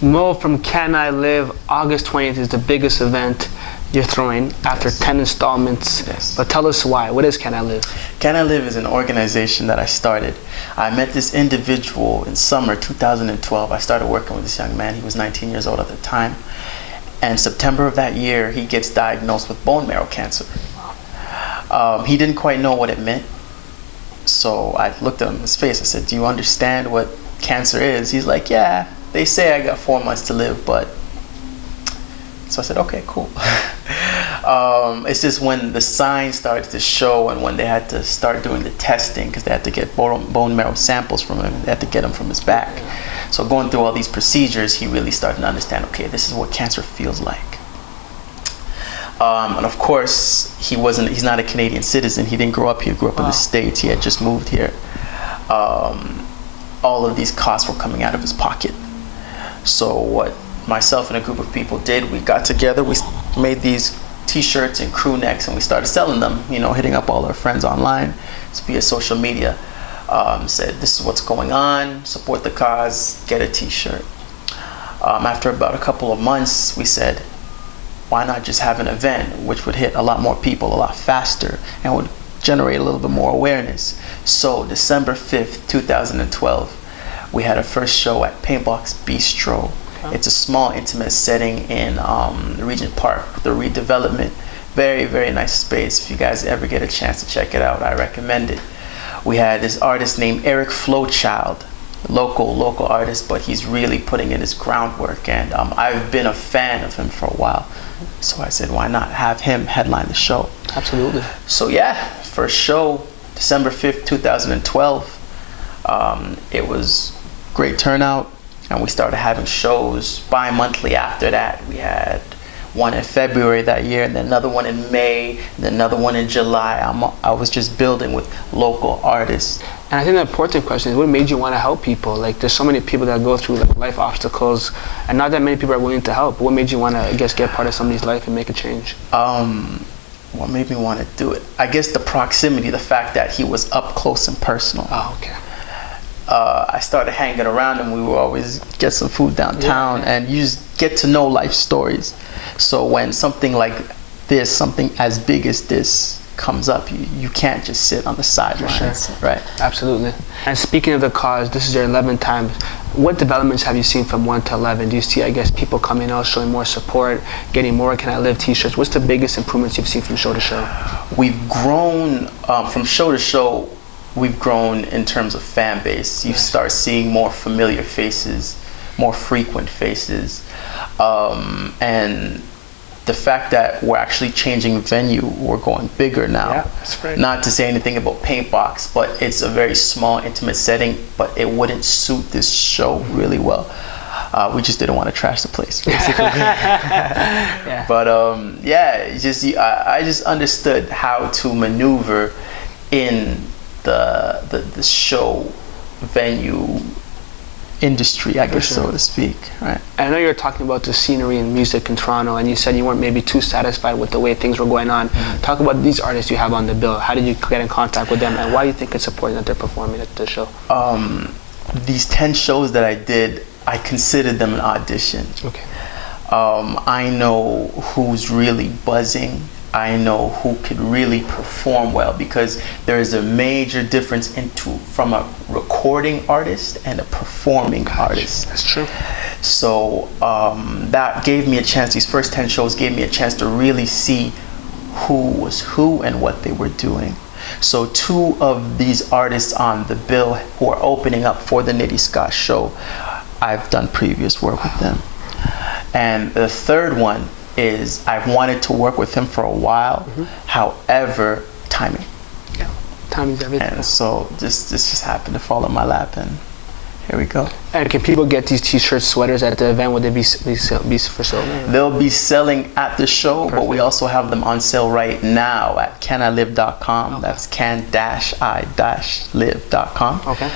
Mo, from Can I Live, August 20th is the biggest event you're throwing after 10 installments. Yes. But tell us why. What is Can I Live? Can I Live is an organization that I started. I met this individual in summer 2012. I started working with this young man. He was 19 years old at the time. And September of that year, he gets diagnosed with bone marrow cancer. He didn't quite know what it meant. So I looked at him in his face. I said, "Do you understand what cancer is?" He's like, "Yeah, they say I got 4 months to live, but..." So I said, "Okay, cool." It's just when the signs started to show and when they had to start doing the testing, because they had to get bone marrow samples from him, they had to get them from his back. So going through all these procedures, he really started to understand, okay, this is what cancer feels like. And of course, he's not a Canadian citizen. He didn't grow up here. He grew up in the States. He had just moved here. All of these costs were coming out of his pocket. So what myself and a group of people did, we got together, we made these t-shirts and crew necks, and we started selling them, hitting up all our friends online via social media. Said, this is what's going on, support the cause, get a t-shirt. After about a couple of months, we said, why not just have an event which would hit a lot more people a lot faster and would generate a little bit more awareness. So December 5th, 2012, we had our first show at Paintbox Bistro. It's a small, intimate setting in Regent Park, the redevelopment. Very, very nice space. If you guys ever get a chance to check it out, I recommend it. We had this artist named Eric Flowchild, local artist, but he's really putting in his groundwork, and I've been a fan of him for a while. So I said, why not have him headline the show? Absolutely. So yeah, first show, December 5th, 2012. It was great turnout. And we started having shows bi-monthly after that. We had one in February that year, and then another one in May, and then another one in July. I was just building with local artists. And I think the important question is, what made you want to help people? Like, there's so many people that go through life obstacles, and not that many people are willing to help. What made you want to, I guess, get part of somebody's life and make a change? What made me want to do it? I guess the proximity, the fact that he was up close and personal. Oh, okay. I started hanging around him. We would always get some food downtown, and you just get to know life stories. So when something like this, something as big as this comes up, you can't just sit on the sidelines. Sure. Right? Absolutely. And speaking of the cause, this is your 11th time. What developments have you seen from 1 to 11? Do you see, I guess, people coming out, showing more support, getting more Can I Live t-shirts? What's the biggest improvements you've seen from show to show? We've grown from show to show. We've grown in terms of fan base. You start seeing more familiar faces, more frequent faces. And the fact that we're actually changing venue, we're going bigger now. Yeah, that's great. Not to say anything about Paintbox, but it's a very small, intimate setting, but it wouldn't suit this show really well. We just didn't want to trash the place, basically. Yeah. But I just understood how to maneuver in the show venue industry, I guess, so to speak, right? I know you were talking about the scenery and music in Toronto, and you said you weren't maybe too satisfied with the way things were going on. Mm-hmm. Talk about these artists you have on the bill. How did you get in contact with them, and why do you think it's important that they're performing at the show? These 10 shows that I did, I considered them an audition. Okay. I know who's really buzzing. I know who could really perform well, because there is a major difference from a recording artist and a performing artist. That's true. So that gave me a chance. These first 10 shows gave me a chance to really see who was who and what they were doing. So 2 of these artists on the bill who are opening up for the Nitty Scott show, I've done previous work with them. And the third one is I've wanted to work with him for a while. Mm-hmm. However, timing. Yeah, timing's everything. And so this just happened to fall in my lap, and here we go. And can people get these t-shirts, sweaters at the event? Would they be for sale? They'll be selling at the show. Perfect. But we also have them on sale right now at canilive.com. Okay. That's can-i-live.com. Okay.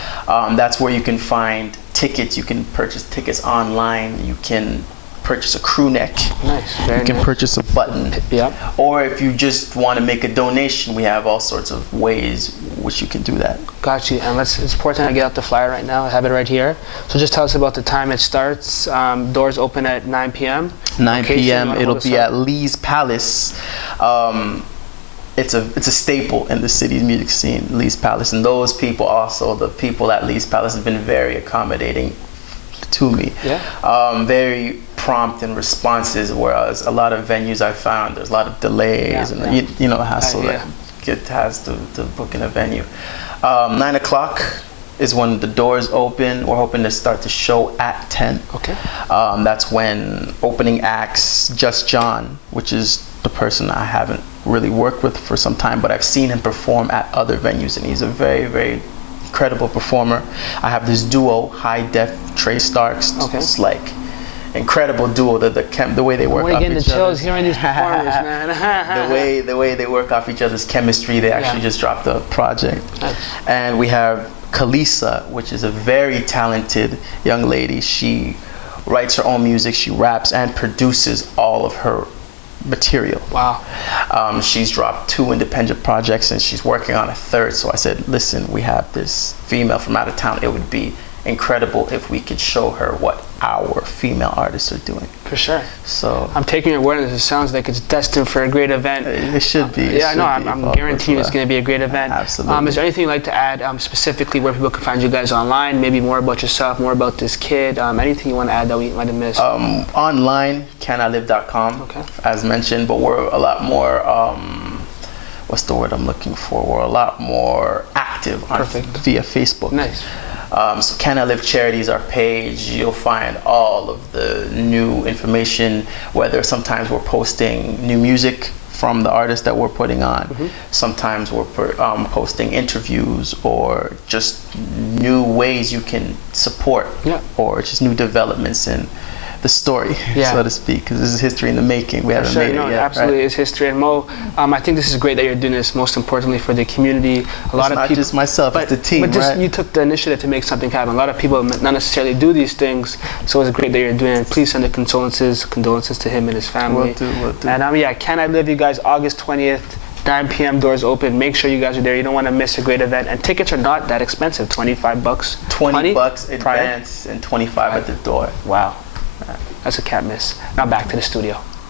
That's where you can find tickets. You can purchase tickets online. You can purchase a crew neck. Nice. You can purchase a button. Yeah. Or if you just want to make a donation, we have all sorts of ways which you can do that. Got you. And it's important I get out the flyer right now. I have it right here. So just tell us about the time it starts. Doors open at 9 p.m. 9 p.m. It'll be at Lee's Palace. It's a staple in the city's music scene, Lee's Palace. And those people also, the people at Lee's Palace have been very accommodating to me. Yeah. Very prompt and responsive, whereas a lot of venues I found there's a lot of delays and you know, hassle that it has to book in a venue. 9 o'clock is when the doors open. We're hoping to start the show at 10. Okay. That's when opening acts, Just John, which is the person I haven't really worked with for some time, but I've seen him perform at other venues, and he's a very, very incredible performer. I have this duo, High Def Trey Starks. Okay. It's like incredible duo. The way they work off each other. We're getting the chills hearing these performers, man. the way they work off each other's chemistry. They actually just dropped a project. Nice. And we have Kalisa, which is a very talented young lady. She writes her own music. She raps and produces all of her material. Wow. She's dropped 2 independent projects and she's working on a 3rd. So I said, listen, we have this female from out of town. It would be incredible if we could show her what our female artists are doing. For sure. So I'm taking your word on this. It sounds like it's destined for a great event. It should be. Yeah, no, I'm guaranteeing it's going to be a great event. Absolutely. Is there anything you'd like to add specifically where people can find you guys online? Maybe more about yourself, more about this kid. Anything you want to add that we might have missed? Online, canilive.com, okay, as mentioned, but we're a lot more, what's the word I'm looking for? We're a lot more active via Facebook. Nice. So Can I Live Charity is our page. You'll find all of the new information, whether sometimes we're posting new music from the artists that we're putting on. Mm-hmm. Sometimes we're posting interviews or just new ways you can support, or just new developments in the story, so to speak, because this is history in the making. We haven't made it yet. Absolutely, it's history. And Mo, I think this is great that you're doing this. Most importantly for the community, a lot of people. Not just myself, it's the team. But just you took the initiative to make something happen. A lot of people not necessarily do these things, so it's great that you're doing it. Please send the condolences to him and his family. Will do. And Can I Live, you guys, August 20th. 9 p.m. doors open. Make sure you guys are there. You don't want to miss a great event. And tickets are not that expensive. $25. $20 advance and $25 at the door. Wow. That's a can't miss. Now back to the studio.